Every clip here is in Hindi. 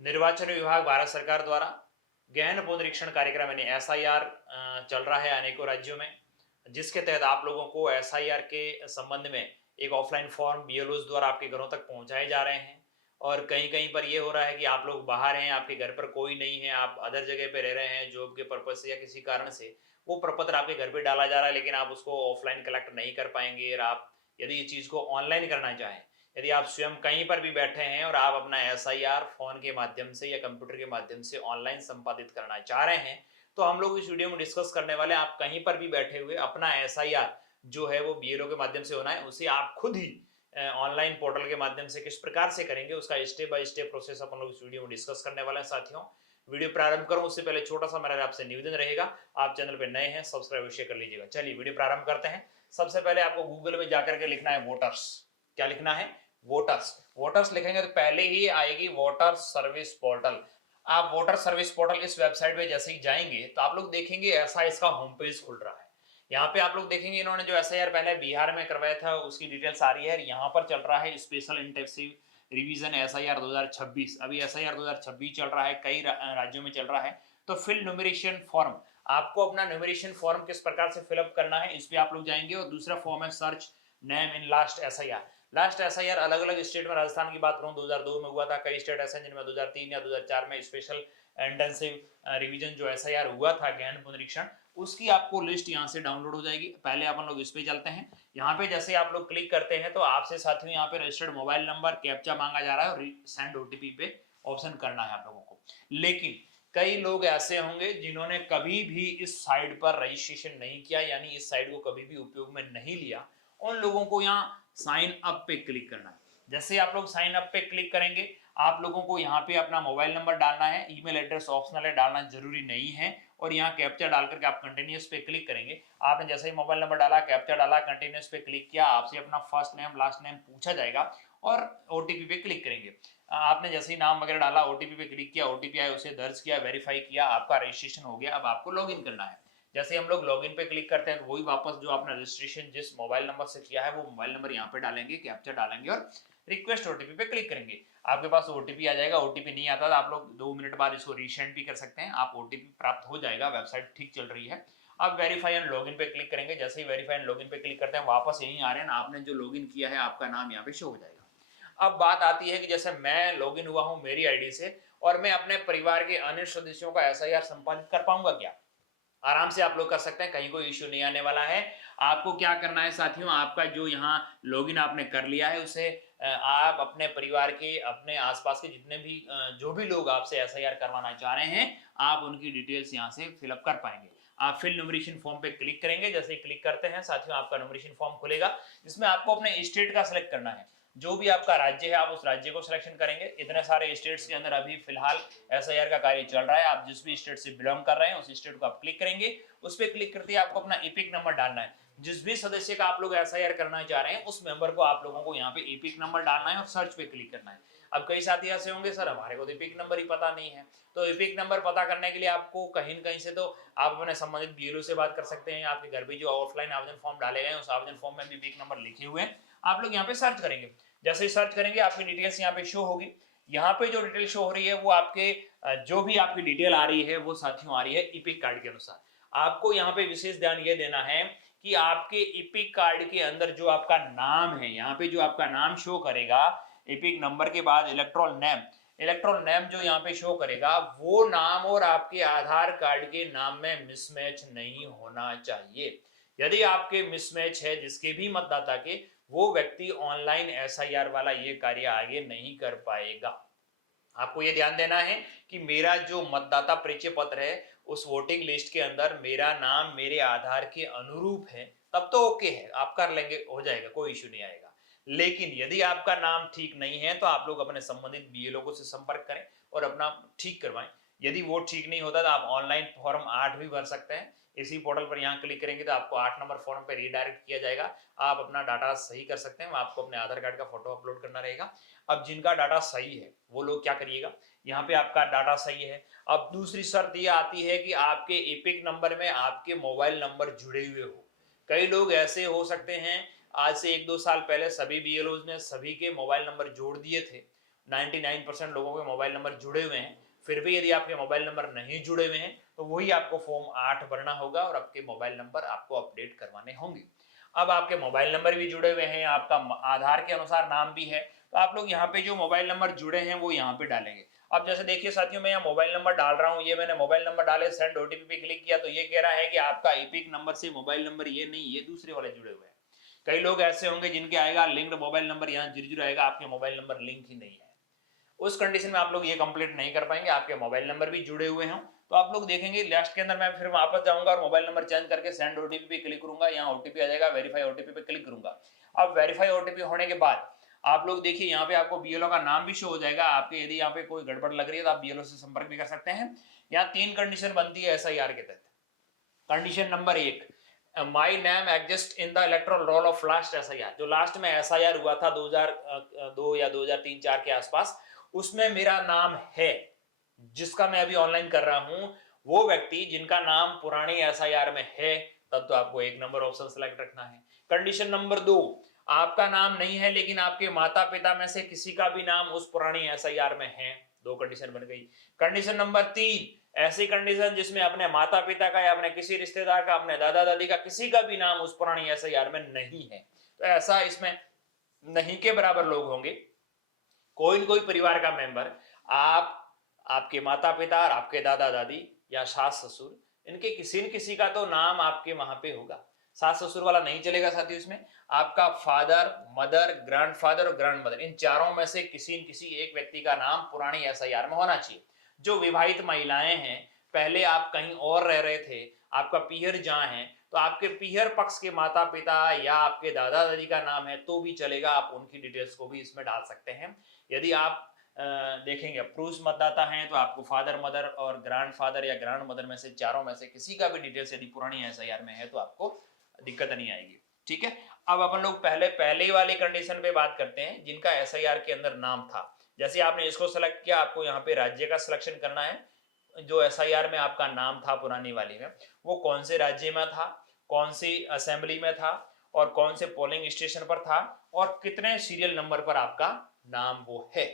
निर्वाचन विभाग भारत सरकार द्वारा गहन पुनरीक्षण कार्यक्रम यानी एसआईआर चल रहा है अनेकों राज्यों में, जिसके तहत आप लोगों को एसआईआर के संबंध में एक ऑफलाइन फॉर्म बीएलओज द्वारा आपके घरों तक पहुंचाए जा रहे हैं। और कहीं कहीं पर यह हो रहा है कि आप लोग बाहर हैं, आपके घर पर कोई नहीं है, आप अदर जगह पे रह रहे हैं जॉब के पर्पज से या किसी कारण से, वो प्रपत्र आपके घर पे डाला जा रहा है, लेकिन आप उसको ऑफलाइन कलेक्ट नहीं कर पाएंगे। और आप यदि ये चीज को ऑनलाइन करना चाहें, यदि आप स्वयं कहीं पर भी बैठे हैं और आप अपना एसआईआर फोन के माध्यम से या कंप्यूटर के माध्यम से ऑनलाइन संपादित करना चाह रहे हैं, तो हम लोग इस वीडियो में डिस्कस करने वाले हैं। आप कहीं पर भी बैठे हुए अपना एसआईआर जो है वो बीएलओ के माध्यम से होना है, उसे आप खुद ही ऑनलाइन पोर्टल के माध्यम से किस प्रकार से करेंगे, उसका स्टेप बाय स्टेप प्रोसेस अपन लोग इस वीडियो में डिस्कस करने वाले हैं। साथियों, वीडियो प्रारंभ करूं उससे पहले छोटा सा मेरा आपसे निवेदन रहेगा, आप चैनल पे नए हैं सब्सक्राइब अवश्य कर लीजिएगा। चलिए वीडियो प्रारंभ करते हैं। सबसे पहले आपको गूगल में जाकर के लिखना है वोटर्स। क्या लिखना है? वोटर्स। वोटर्स लिखेंगे तो पहले ही आएगी वोटर सर्विस पोर्टल। आप वोटर सर्विस पोर्टल इस वेबसाइट पे जैसे ही जाएंगे तो आप लोग देखेंगे ऐसा इसका होम पेज खुल रहा है। यहाँ पे आप लोग देखेंगे इन्होंने जो एसआईआर पहले बिहार में करवाया था उसकी डिटेल्स आ रही है। यहाँ पर चल रहा है स्पेशल इंटेंसिव रिवीजन एसआईआर 2026। अभी एसआईआर 2026 चल रहा है, कई राज्यों में चल रहा है। तो फिल न्यूमरेशन फॉर्म, आपको अपना न्यूमरेशन फॉर्म किस प्रकार से फिलअप करना है इस पे आप लोग जाएंगे। और दूसरा फॉर्म है search name in last SIR. Last SIR अलग अलग स्टेट में, राजस्थान की बात करूं 2002 में हुआ था, कई स्टेट ऐसे जिनमें 2003 या 2004 में स्पेशल इंटेंसिव रिवीजन जो एसआईआर हुआ था गहन पुनरीक्षण, उसकी आपको लिस्ट यहाँ से डाउनलोड हो जाएगी। पहले अपन लोग इस पे चलते हैं। यहाँ पे जैसे आप लोग क्लिक करते हैं तो आपसे साथियों यहाँ पे रजिस्टर्ड मोबाइल नंबर कैप्चा मांगा जा रहा है और सेंड ओटीपी पे ऑप्शन करना है आप लोगों को। लेकिन कई लोग ऐसे होंगे जिन्होंने कभी भी इस साइट पर रजिस्ट्रेशन नहीं किया, यानी इस साइट को कभी भी उपयोग में नहीं लिया, उन लोगों को यहाँ साइन अप पे क्लिक करना है। जैसे आप लोग साइन अप पे क्लिक करेंगे, आप लोगों को यहाँ पे अपना मोबाइल नंबर डालना है, ईमेल एड्रेस ऑप्शनल है, डालना जरूरी नहीं है। और यहाँ कैप्चा डाल करके आप कंटिन्यूअस पे क्लिक करेंगे। आपने जैसे ही मोबाइल नंबर डाला, कैप्चा डाला, कंटिन्यूअस पे क्लिक किया, आपसे अपना फर्स्ट नेम लास्ट नेम पूछा जाएगा और ओटीपी पे क्लिक करेंगे। आपने जैसे ही नाम वगैरह डाला, ओटीपी पे क्लिक किया, ओटीपी आया, उसे दर्ज किया, वेरीफाई किया, आपका रजिस्ट्रेशन हो गया। अब आपको लॉगिन करना है। जैसे हम लोग लॉगिन पे क्लिक करते हैं तो वही वापस जो आपने रजिस्ट्रेशन जिस मोबाइल नंबर से किया है वो मोबाइल नंबर यहाँ पे डालेंगे, कैप्चा डालेंगे और रिक्वेस्ट ओटीपी पे क्लिक करेंगे। आपके पास ओटीपी आ जाएगा। ओटीपी नहीं आता तो आप लोग 2 मिनट बाद इसको रीसेंड भी कर सकते हैं, आप ओटीपी प्राप्त हो जाएगा, वेबसाइट ठीक चल रही है। अब वेरीफाई एंड लॉगिन पे क्लिक करेंगे। जैसे ही वेरीफाई एंड लॉगिन पे क्लिक करते हैं वापस यहीं आ रहे हैं ना, आपने जो लॉगिन किया है आपका नाम यहाँ पे शो हो जाएगा। अब बात आती है कि जैसे मैं लॉगिन हुआ हूं मेरी आईडी से और मैं अपने परिवार के अन्य सदस्यों का एसआईआर संपादित कर पाऊंगा क्या? आराम से आप लोग कर सकते हैं, कहीं कोई इश्यू नहीं आने वाला है। आपको क्या करना है साथियों, आपका जो यहाँ लॉगिन आपने कर लिया है उसे आप अपने परिवार के, अपने आसपास के जितने भी जो भी लोग आपसे एसआईआर करवाना चाह रहे हैं, आप उनकी डिटेल्स यहाँ से फिलअप कर पाएंगे। आप फिल न्यूमरेशन फॉर्म पे क्लिक करेंगे। जैसे ही क्लिक करते हैं साथियों आपका न्यूमरेशन फॉर्म खुलेगा, जिसमें आपको अपने स्टेट का सिलेक्ट करना है। जो भी आपका राज्य है आप उस राज्य को सिलेक्शन करेंगे। इतने सारे स्टेट्स के अंदर अभी फिलहाल एसआईआर का कार्य चल रहा है। आप जिस भी स्टेट से बिलोंग कर रहे हैं उस स्टेट को आप क्लिक करेंगे। उस पर क्लिक करते ही आपको अपना एपिक नंबर डालना है। जिस भी सदस्य का आप लोग एसआईआर करना चाह रहे हैं उस मेंबर को आप लोगों को यहाँ पे एपिक नंबर डालना है और सर्च पे क्लिक करना है। अब कई साथी ऐसे होंगे सर हमारे को तो एपिक नंबर ही पता नहीं है, तो एपिक नंबर पता करने के लिए आपको कहीं न कहीं से तो आप अपने संबंधित बीएलओ से बात कर सकते हैं। आपके घर पे जो ऑफलाइन आवेदन फॉर्म डाले गए उस आवेदन फॉर्म में भी एपिक नंबर लिखे हुए हैं, आप लोग यहाँ पे सर्च करेंगे। जैसे ही सर्च करेंगे आपकी डिटेल्स यहाँ पे शो होगी। यहाँ पे जो डिटेल शो हो रही है वो आपके जो भी आपकी डिटेल आ रही है वो साथियों आ रही है इपिक कार्ड के अनुसार। आपको यहाँ पे विशेष ध्यान ये देना है कि आपके इपिक कार्ड के अंदर जो आपका नाम है, यहाँ पे जो आपका नाम शो करेगा इपिक नंबर के बाद इलेक्ट्रॉन नेम जो यहाँ पे शो करेगा वो नाम और आपके आधार कार्ड के नाम में मिसमैच नहीं होना चाहिए। यदि आपके मिसमैच है जिसके भी मतदाता के, वो व्यक्ति ऑनलाइन एसआईआर वाला ये कार्य आगे नहीं कर पाएगा। आपको ये ध्यान देना है कि मेरा जो मतदाता परिचय पत्र है उस वोटिंग लिस्ट के अंदर मेरा नाम मेरे आधार के अनुरूप है, तब तो ओके है, आप कर लेंगे, हो जाएगा, कोई इश्यू नहीं आएगा। लेकिन यदि आपका नाम ठीक नहीं है तो आप लोग अपने संबंधित बीएलओ से संपर्क करें और अपना ठीक करवाएं। यदि वो ठीक नहीं होता तो आप ऑनलाइन फॉर्म 8 भी भर सकते हैं। इसी पोर्टल पर यहाँ क्लिक करेंगे तो आपको 8 नंबर फॉर्म पे रीडायरेक्ट किया जाएगा। आप अपना डाटा सही कर सकते हैं, आपको अपने आधार कार्ड का फोटो अपलोड करना रहेगा। अब जिनका डाटा सही है वो लोग क्या करिएगा, यहाँ पे आपका डाटा सही है। अब दूसरी शर्त ये आती है कि आपके एपिक नंबर में आपके मोबाइल नंबर जुड़े हुए हो। कई लोग ऐसे हो सकते हैं, आज से 1-2 साल पहले सभी बीएलओज ने सभी के मोबाइल नंबर जोड़ दिए थे, 99% लोगों के मोबाइल नंबर जुड़े हुए हैं, फिर भी यदि आपके मोबाइल नंबर नहीं जुड़े हुए हैं तो वही आपको फॉर्म 8 भरना होगा और आपके मोबाइल नंबर आपको अपडेट करवाने होंगे। अब आपके मोबाइल नंबर भी जुड़े हुए हैं, आपका आधार के अनुसार नाम भी है, तो आप लोग यहाँ पे जो मोबाइल नंबर जुड़े हैं वो यहाँ पे डालेंगे। अब जैसे देखिए साथियों, मैं यहाँ मोबाइल नंबर डाल रहा हूँ, ये मैंने मोबाइल नंबर डाले, सेंड ओटीपी पे क्लिक किया तो ये कह रहा है कि आपका एपिक नंबर से मोबाइल नंबर ये नहीं, ये दूसरे वाले जुड़े हुए हैं। कई लोग ऐसे होंगे जिनके आएगा लिंक्ड मोबाइल नंबर, यहाँ 00 आएगा, आपके मोबाइल नंबर लिंक ही नहीं है। उस कंडीशन में आप लोग ये कंप्लीट नहीं कर पाएंगे, आपके मोबाइल नंबर भी जुड़े हुए हों तो आप लोग देखेंगे लास्ट के अंदर मैं फिर वापस जाऊंगा और मोबाइल नंबर चेंज करके सेंड ओटीपी पे क्लिक करूंगा, यहाँ ओटीपी आ जाएगा, वेरीफाई ओटीपी पे क्लिक करूंगा। अब वेरीफाई ओटीपी होने के बाद आप लोग देखिए यहाँ पे आपको बीएलओ का नाम भी शो हो जाएगा आपके, यदि यहाँ पे कोई गड़बड़ लग रही है तो आप बीएलओ से संपर्क भी कर सकते हैं। यहाँ 3 कंडीशन बनती है एसआईआर के तहत। Condition number 1, my name exist in the electoral roll of last SIR, जो लास्ट में एसआईआर हुआ था 2002 या 2003-4 के आसपास, उसमें मेरा नाम है, जिसका मैं अभी ऑनलाइन कर रहा हूं, वो व्यक्ति जिनका नाम पुरानी एसआईआर में है, तब तो आपको 1 नंबर ऑप्शन सेलेक्ट रखना है। कंडीशन नंबर 2, आपका नाम नहीं है लेकिन आपके माता पिता में से किसी का भी नाम उस पुरानी एसआईआर में है, 2 कंडीशन बन गई। कंडीशन नंबर 3, ऐसी कंडीशन जिसमें अपने माता पिता का या अपने किसी रिश्तेदार का, अपने दादा दादी का किसी का भी नाम उस पुरानी एसआईआर में नहीं है, तो ऐसा इसमें नहीं के बराबर लोग होंगे। कोई न कोई परिवार का मेंबर, आप, आपके माता पिता और आपके दादा दादी या सास ससुर, इनके किसी न किसी का तो नाम आपके वहां पे होगा। सास ससुर वाला नहीं चलेगा साथियों, इसमें आपका फादर, मदर, ग्रैंडफादर और ग्रैंड मदर, इन चारों में से किसी न किसी एक व्यक्ति का नाम पुरानी एसआईआर में होना चाहिए। जो विवाहित महिलाएं हैं, पहले आप कहीं और रह रहे थे, आपका पीहर जहां है, तो आपके पीहर पक्ष के माता पिता या आपके दादा दादी का नाम है तो भी चलेगा, आप उनकी डिटेल्स को भी इसमें डाल सकते हैं। यदि आप देखेंगे पुरुष मतदाता हैं तो आपको फादर, मदर और ग्रैंडफादर या ग्रैंड मदर में से चारों में से किसी का भी डिटेल्स यदि पुरानी एसआईआर में है तो आपको दिक्कत नहीं आएगी। ठीक है, अब अपन लोग पहले वाली कंडीशन पे बात करते हैं, जिनका एसआईआर के अंदर नाम था। जैसे आपने इसको सेलेक्ट किया, आपको यहाँ पे राज्य का सिलेक्शन करना है। जो एसआईआर में आपका नाम था पुरानी वाली में, वो कौन से राज्य में था, कौन सी असेंबली में था और कौन से पोलिंग स्टेशन पर था और कितने सीरियल नंबर पर आपका नाम वो है।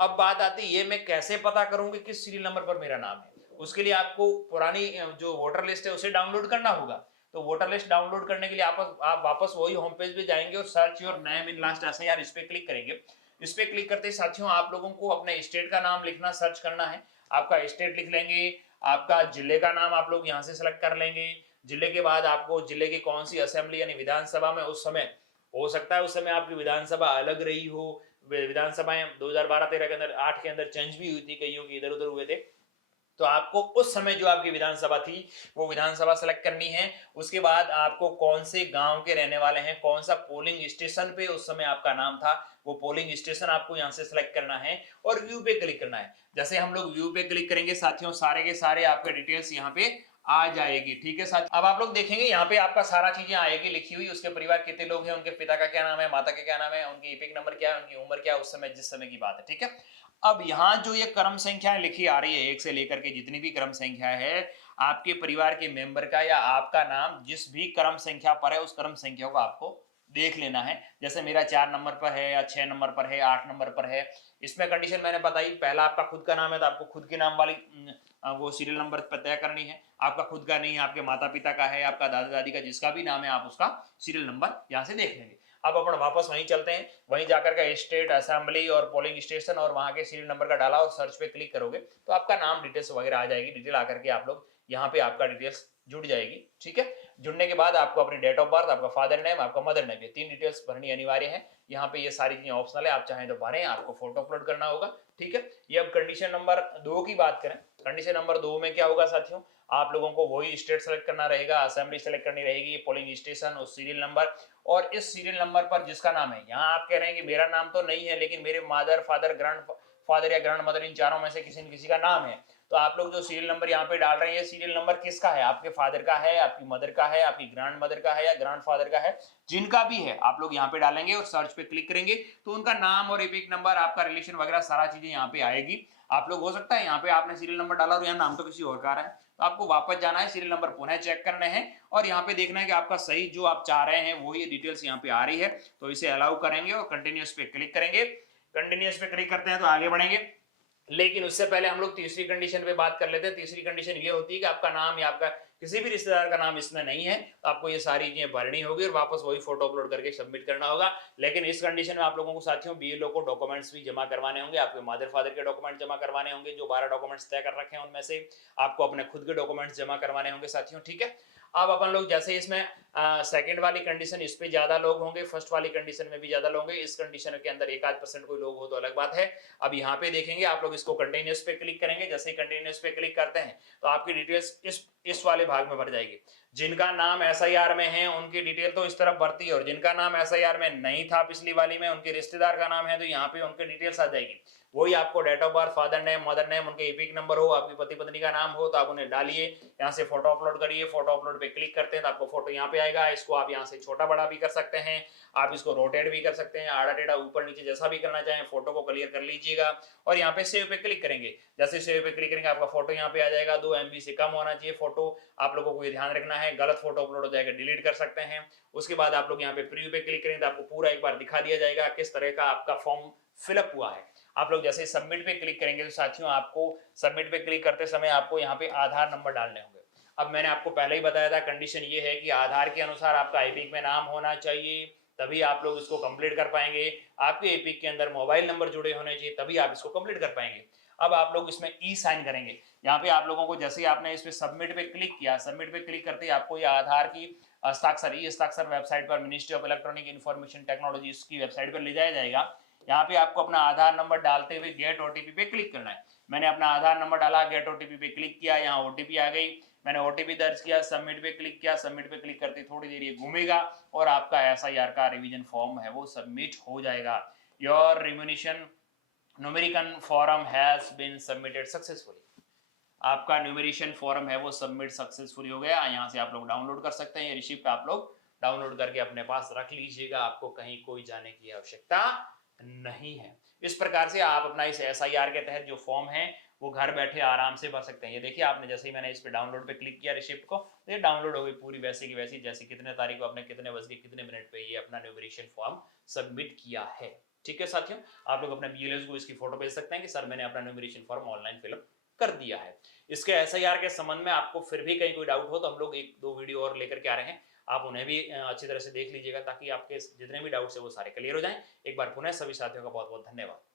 अब बात आती है, ये मैं कैसे पता करूं कि किस सीरियल नंबर पर मेरा नाम है। उसके लिए आपको पुरानी जो वोटर लिस्ट है उसे डाउनलोड करना होगा। तो वोटर लिस्ट डाउनलोड करने के लिए आप वापस वही होम पेज पे जाएंगे और search your name in last SIR, इस पे क्लिक करेंगे। इस पे क्लिक करते ही साथियों आप लोगों को अपने स्टेट का नाम लिखना, सर्च करना है। आपका स्टेट लिख लेंगे, आपका जिले का नाम आप लोग यहाँ से सिलेक्ट कर लेंगे। जिले के बाद आपको जिले की कौन सी असेंबली यानी विधानसभा में उस समय, हो सकता है उस समय आपकी विधानसभा अलग रही हो, विधानसभाएं 2012-13 के अंदर 8 के अंदर चेंज भी हुई थी, कईयों की इधर उधर हुए थे, तो आपको उस समय जो आपकी विधानसभा थी वो विधानसभा सेलेक्ट करनी है। उसके बाद आपको कौन से गांव के रहने वाले हैं, कौन सा पोलिंग स्टेशन पे उस समय आपका नाम था, वो पोलिंग स्टेशन आपको यहाँ से सिलेक्ट करना है और व्यू पे क्लिक करना है। जैसे हम लोग व्यू पे क्लिक करेंगे साथियों, सारे के सारे आपके डिटेल्स यहाँ पे आ जाएगी। ठीक है साथियों, अब आप लोग देखेंगे यहाँ पे आपका सारा चीजें आएगी लिखी हुई, उसके परिवार कितने लोग हैं, उनके पिता का क्या नाम है, माता का क्या नाम है, उनकी एपिक नंबर क्या है, उनकी उम्र क्या है उस समय, जिस समय की बात है। ठीक है, अब यहाँ जो ये क्रम संख्याएं लिखी आ रही है, 1 से लेकर के जितनी भी क्रम संख्या है, आपके परिवार के मेंबर का या आपका नाम जिस भी क्रम संख्या पर है उस क्रम संख्या को आपको देख लेना है। जैसे मेरा 4 नंबर पर है या 6 नंबर पर है, 8 नंबर पर है। इसमें कंडीशन मैंने बताई, पहला आपका खुद का नाम है तो आपको खुद के नाम वाली वो सीरियल नंबर तय करनी है। आपका खुद का नहीं है, आपके माता पिता का है, आपका दादा दादी का, जिसका भी नाम है आप उसका सीरियल नंबर यहाँ से देख लेंगे। अब अपन वापस वहीं चलते हैं, वहीं जाकर के स्टेट, असेंबली और पोलिंग स्टेशन और वहां के सीरियल नंबर का डाला और सर्च पे क्लिक करोगे तो आपका नाम, डिटेल्स वगैरह आ जाएगी। डिटेल आकर के आप लोग यहाँ पे आपका डिटेल्स जुड़ जाएगी। ठीक है, जुड़ने के बाद आपको अपनी डेट ऑफ बर्थ, आपका फादर नेम, आपका मदर नेम, ये 3 डिटेल्स भरनी अनिवार्य है। यहाँ पे ये सारी चीजें ऑप्शनल है, आप चाहें तो भरें, आपको फोटो अपलोड करना होगा। ठीक है, ये अब कंडीशन नंबर 2 की बात करें। कंडीशन नंबर 2 में क्या होगा साथियों, आप लोगों को वही स्टेट सेलेक्ट करना रहेगा, असेंबली सेलेक्ट करनी रहेगी, पोलिंग स्टेशन और सीरियल नंबर, और इस सीरियल नंबर पर जिसका नाम है, यहाँ आप कह रहे हैं कि मेरा नाम तो नहीं है लेकिन मेरे मदर, फादर, ग्रैंड फादर या ग्रैंड मदर, इन चारों में से किसी न किसी का नाम है, तो आप लोग जो सीरियल नंबर यहाँ पे डाल रहे हैं, ये सीरियल नंबर किसका है, आपके फादर का है, आपकी मदर का है, आपकी ग्रैंड मदर का है या ग्रैंड फादर का है, जिनका भी है आप लोग यहाँ पे डालेंगे और सर्च पे क्लिक करेंगे तो उनका नाम और एपिक नंबर, आपका रिलेशन वगैरह सारा चीजें यहाँ पे आएगी। आप लोग, हो सकता है यहाँ पे आपने सीरियल नंबर डाला और यहाँ नाम तो किसी और का है, तो आपको वापस जाना है, सीरियल नंबर पुनः चेक करने हैं और यहाँ पे देखना है कि आपका सही जो आप चाह रहे हैं वो ये डिटेल्स यहाँ पे आ रही है, तो इसे अलाउ करेंगे और कंटिन्यूस पे क्लिक करेंगे। कंटिन्यूअस पे क्लिक करते हैं तो आगे बढ़ेंगे, लेकिन उससे पहले हम लोग तीसरी कंडीशन पे बात कर लेते हैं। तीसरी कंडीशन ये होती है कि आपका नाम या आपका किसी भी रिश्तेदार का नाम इसमें नहीं है, तो आपको ये सारी चीजें भरनी होगी और वापस वही फोटो अपलोड करके सबमिट करना होगा। लेकिन इस कंडीशन में आप लोगों को साथियों बीएलओ को डॉक्यूमेंट्स भी जमा करवाने होंगे, आपके मदर फादर के डॉक्यूमेंट जमा करवाने होंगे, जो 12 डॉक्यूमेंट्स तय कर रखे हैं उनमें से आपको अपने खुद के डॉक्यूमेंट्स जमा करवाने होंगे साथियों, ठीक है। अब अपन लोग जैसे इसमें सेकंड वाली कंडीशन, इस पे ज्यादा लोग होंगे, फर्स्ट वाली कंडीशन में भी ज्यादा लोग होंगे, इस कंडीशन के अंदर 1-8% कोई लोग हो तो अलग बात है। अब यहाँ पे देखेंगे आप लोग, इसको कंटिन्यूअस पे क्लिक करेंगे, जैसे ही कंटिन्यूअस पे क्लिक करते हैं तो आपकी डिटेल्स इस वाले भाग में भर जाएगी। जिनका नाम एसआईआर में है उनकी डिटेल तो इस तरफ भरती है, और जिनका नाम एसआईआर में नहीं था पिछली वाली में, उनके रिश्तेदार का नाम है तो यहाँ पे उनके डिटेल्स आ जाएगी। वही आपको date of birth, father name, mother name, उनके एपिक नंबर हो, आपकी पति पत्नी का नाम हो तो आप उन्हें डालिए, यहाँ से फोटो अपलोड करिए। फोटो अपलोड पे क्लिक करते हैं तो आपको फोटो यहाँ पे आएगा। इसको आप यहाँ से छोटा बड़ा भी कर सकते हैं, आप इसको रोटेट भी कर सकते हैं, आड़ा टेढ़ा ऊपर नीचे जैसा भी करना चाहें। फोटो को क्लियर कर लीजिएगा और यहाँ पे सेव पे क्लिक करेंगे। जैसे सेव पे क्लिक करेंगे आपका फोटो यहाँ पे आ जाएगा। 2 MB से कम होना चाहिए फोटो, आप लोगों को ये ध्यान रखना है, गलत फोटो अपलोड हो जाएगा डिलीट कर सकते हैं। उसके बाद आप लोग यहाँ पे प्रीव्यू पे क्लिक करेंगे तो आपको पूरा एक बार दिखा दिया जाएगा किस तरह का आपका फॉर्म फिलअप हुआ है। आप लोग जैसे सबमिट पे क्लिक करेंगे तो साथियों आपको सबमिट पे क्लिक करते समय आपको यहाँ पे आधार नंबर डालने होंगे। अब मैंने आपको पहले ही बताया था, कंडीशन ये है कि आधार के अनुसार आपका एपिक में नाम होना चाहिए, तभी आप लोग इसको कंप्लीट कर पाएंगे। आपके एपिक के अंदर मोबाइल नंबर जुड़े होने चाहिए, तभी आप इसको कंप्लीट कर पाएंगे। अब आप लोग इसमें ई साइन करेंगे। यहाँ पे आप लोगों को जैसे ही आपने इस पे सबमिट पे क्लिक किया, सबमिट पे क्लिक करते ही आपको ये आधार की हस्ताक्षर, ई हस्ताक्षर वेबसाइट पर, ministry of electronic information technology की वेबसाइट पर ले जाया जाएगा। यहाँ पे आपको अपना आधार नंबर डालते हुए गेट ओटीपी पे क्लिक करना है। मैंने अपना आधार नंबर डाला, गेट ओटीपी पे क्लिक किया, यहाँ ओटीपी आ गई, मैंने ओटीपी दर्ज किया, सबमिट पे क्लिक किया। सबमिट पे क्लिक करते थोड़ी देर ये घूमेगा और आपका एसआईआर का रिवीजन फॉर्म है वो सबमिट हो जाएगा। Your remuneration enumeration form has been submitted successfully. आपका न्यूमेरिशन फॉर्म है वो सबमिट सक्सेसफुली हो गया। यहाँ से आप लोग डाउनलोड कर सकते हैं, ये रिसिप्ट आप लोग डाउनलोड करके अपने पास रख लीजिएगा, आपको कहीं कोई जाने की आवश्यकता नहीं है। इस प्रकार से आप अपना इस एसआईआर के तहत जो फॉर्म है वो घर बैठे आराम से भर सकते हैं। ये देखिए, आपने जैसे ही मैंने इस पे डाउनलोड पे क्लिक किया रिसिप्ट को, तो ये डाउनलोड हो गई पूरी वैसे की वैसी, जैसे कितने तारीख को आपने कितने बज के कितने मिनट पे ये अपना न्यूमेरिशन फॉर्म सबमिट किया है। ठीक है साथियों, आप लोग अपने बीएलओ को इसकी फोटो भेज सकते हैं कि सर मैंने अपना न्यूमेरिशन फॉर्म ऑनलाइन फिलअप कर दिया है। इसके एसआईआर के संबंध में आपको फिर भी कहीं कोई डाउट हो तो हम लोग 1-2 वीडियो और लेकर के आ रहे हैं, आप उन्हें भी अच्छी तरह से देख लीजिएगा ताकि आपके जितने भी डाउट्स है वो सारे क्लियर हो जाएं। एक बार पुनः सभी साथियों का बहुत बहुत धन्यवाद।